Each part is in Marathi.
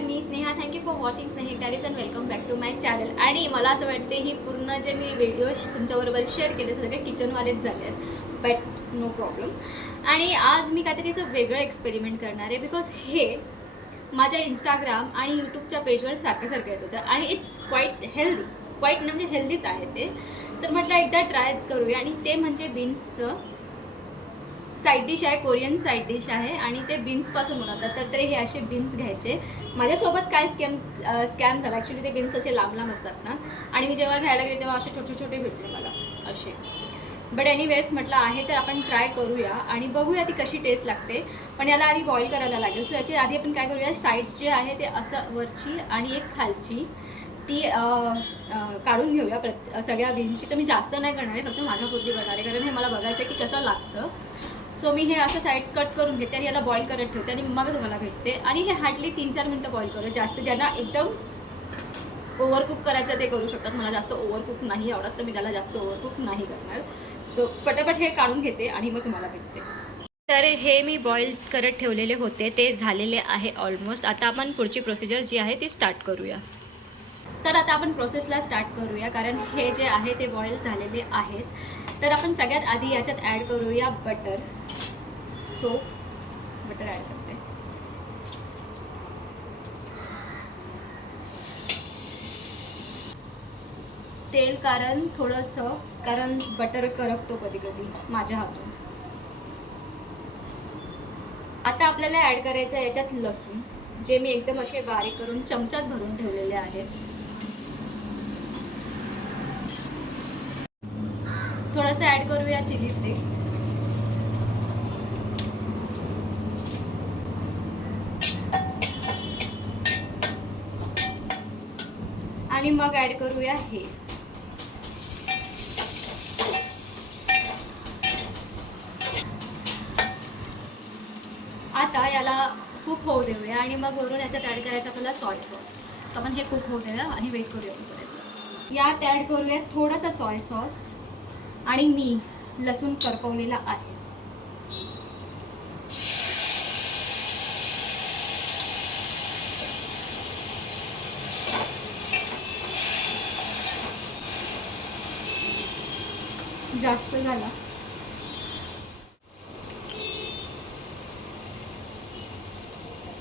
नमस्कार, मी Sneha. Thank you for watching Snehi diaries and welcome back to my channel. आणि मला असं वाटते ही पूर्ण जे मी व्हिडिओज तुमच्याबरोबर शेअर केले सगळे किचनवालेच झाले आहेत, बट नो प्रॉब्लेम. आणि आज मी काहीतरी असं वेगळं एक्सपेरिमेंट करणार आहे, बिकॉज हे माझ्या इंस्टाग्राम आणि यूट्यूबच्या पेजवर सारखं येत होतं आणि इट्स क्वाईट हेल्दी, क्वाईट म्हणजे हेल्दीच आहे ते. तर म्हटलं एकदा ट्राय करूया. आणि ते म्हणजे बीन्सचं साईड डिश आहे, कोरियन साईड डिश आहे आणि ते बीन्सपासून बनवतात. तर ते हे असे बीन्स घ्यायचे. माझ्यासोबत काय स्कॅम झाला ॲक्च्युली. ते बीन्स असे लांब लांब असतात ना, आणि मी जेव्हा घ्यायला गेले तेव्हा असे छोटे छोटे भेटले मला असे. बट एनिवेज म्हटलं आहे तर आपण ट्राय करूया आणि बघूया ती कशी टेस्ट लागते. पण याला आधी बॉईल करायला लागेल. सो याची आधी आपण काय करूया, साईड्स जे आहे ते असं वरची आणि एक खालची ती काढून घेऊया सगळ्या बीन्सची. तर मी जास्त नाही करणार आहे, फक्त माझ्यापुरती करणार आहे, कारण हे मला बघायचं आहे की कसं लागतं. सो मी हे असं साईड्स कट करून घेते आणि याला बॉईल करत ठेवते आणि मग तुम्हाला भेटते. आणि हे हार्डली 3-4 मिनटं बॉईल करू. जास्त ज्यांना एकदम ओव्हरकुक करायचं ते करू शकतात. मला जास्त ओव्हरकुक नाही आवडत, तर मी त्याला जास्त ओव्हरकुक नाही करणार. सो पटापट हे काढून घेते आणि मग तुम्हाला भेटते. तर हे मी बॉईल करत ठेवलेले होते, ते झालेले आहे ऑलमोस्ट. आता आपण पुढची प्रोसिजर जी आहे ती स्टार्ट करूया. तर आता आपण प्रोसेसला स्टार्ट करूया, कारण हे जे आहे ते बॉईल झालेले आहेत. तर आपण सगळ्यात आधी याच्यात ॲड करूया बटर. सो बटर ॲड करते. तेल कारण थोडंसं, कारण बटर करपतो कधी कधी माझ्या हातून. आता आपल्याला ॲड करायचं आहे याच्यात लसूण, जे मी एकदम असे बारीक करून चमच्यात भरून ठेवलेले आहेत. थोडंसं ॲड करूया चिली फ्लेक्स. आणि मग ॲड करूया हे. आता याला कुक होऊ देऊया आणि मग वरून याच्यात ॲड करायचं आपल्याला सॉय सॉस. आपण हे कुक होऊ देऊया आणि वेट करूया पर्यंत. यात ॲड करूया थोडासा सॉय सॉस आणि मी लसूण करपवलेला आहे. जास्त झाला.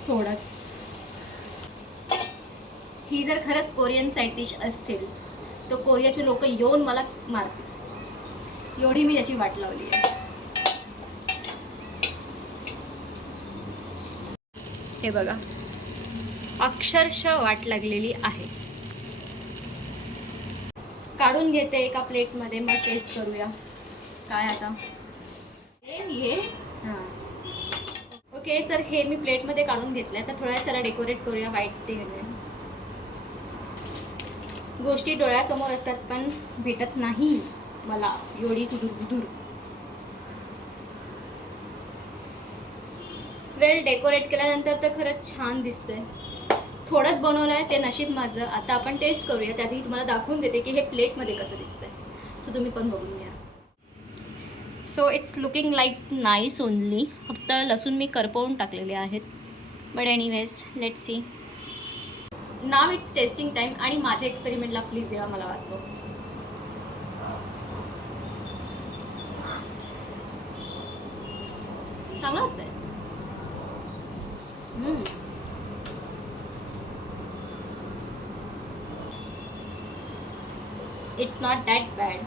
थोडं. ही जर खरंच कोरियन साईड डिश असतील तर कोरियाचे लोक येऊन मला मारतील, एवढी मी त्याची वाट लावली आहे. हे बघा, अक्षरशः वाट लागलेली आहे. काढून घेते एका प्लेटमध्ये, मग टेस्ट करूया काय. आता हे हां ओके. तर हे मी प्लेटमध्ये काढून घेतलं. तर थोड्या सारा डेकोरेट करूया व्हाईट तेलने. गोष्टी डोळ्यासमोर असतात पण भेटत नाही मला एवढी सुदूर. वेल डेकोरेट केल्यानंतर तर खरंच छान दिसतंय. थोडंच बनवलं आहे ते नशीब माझं. आता आपण टेस्ट करूया, त्याआधी तुम्हाला दाखवून देते की हे प्लेटमध्ये कसं दिसतंय. सो तुम्ही पण बघून घ्या. So it's looking like nice only. फक्त लसूण मी करपवून टाकलेले आहेत. But anyways let's see. Now it's testing time. आणि माझ्या एक्सपेरिमेंटला प्लीज देवा मला वाचव. चांगलं वाटतंय. It's not that bad.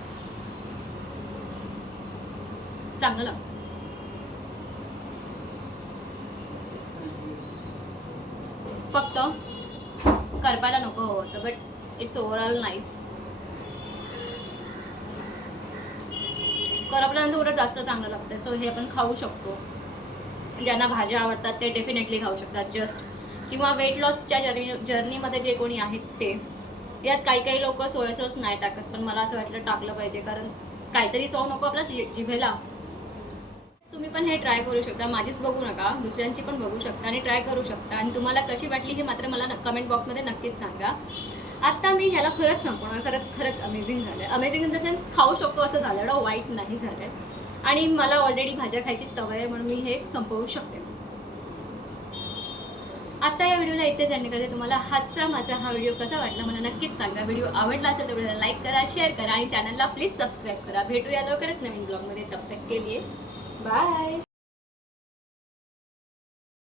चांगलं लागतं. फक्त करपायला नको होतं, बट इट्स ओव्हरऑल नाईस. करपल्यानंतर उलट जास्त चांगलं लागतं. सो हे आपण खाऊ शकतो. ज्यांना भाज्या आवडतात ते डेफिनेटली खाऊ शकतात. जस्ट किंवा वेट लॉसच्या जर्नीमध्ये जे कोणी आहेत ते. यात काही लोक सोया सॉस नाही टाकत, पण मला असं वाटलं टाकलं पाहिजे, कारण काहीतरी चव नको आपल्या जिभेला. तुम्ही पण हे ट्राय करू शकता. माझीच बघू नका, दुसऱ्यांची पण बघू शकता आणि ट्राय करू शकता. आणि तुम्हाला कशी वाटली हे मात्र मला कमेंट बॉक्समध्ये नक्कीच सांगा. आता मी ह्याला खरंच संपवणार. खरंच अमेझिंग झालं. अमेझिंग इन द सेन्स खाऊ शकतो असं झालं, एवढं वाईट नाही झालं. आणि मला ऑलरेडी भाज्या खायची सवय आहे, म्हणून मी हे संपवू शकते. आता या व्हिडिओला इथे एंड करते. तुम्हाला माझा हा व्हिडिओ कसा वाटला मला नक्कीच सांगा. व्हिडिओ आवडला असेल तर व्हिडिओला लाईक करा, शेअर करा आणि चॅनलला प्लीज सबस्क्राईब करा. भेटूया लवकरच नवीन ब्लॉगमध्ये. तब तक के लिए बाय.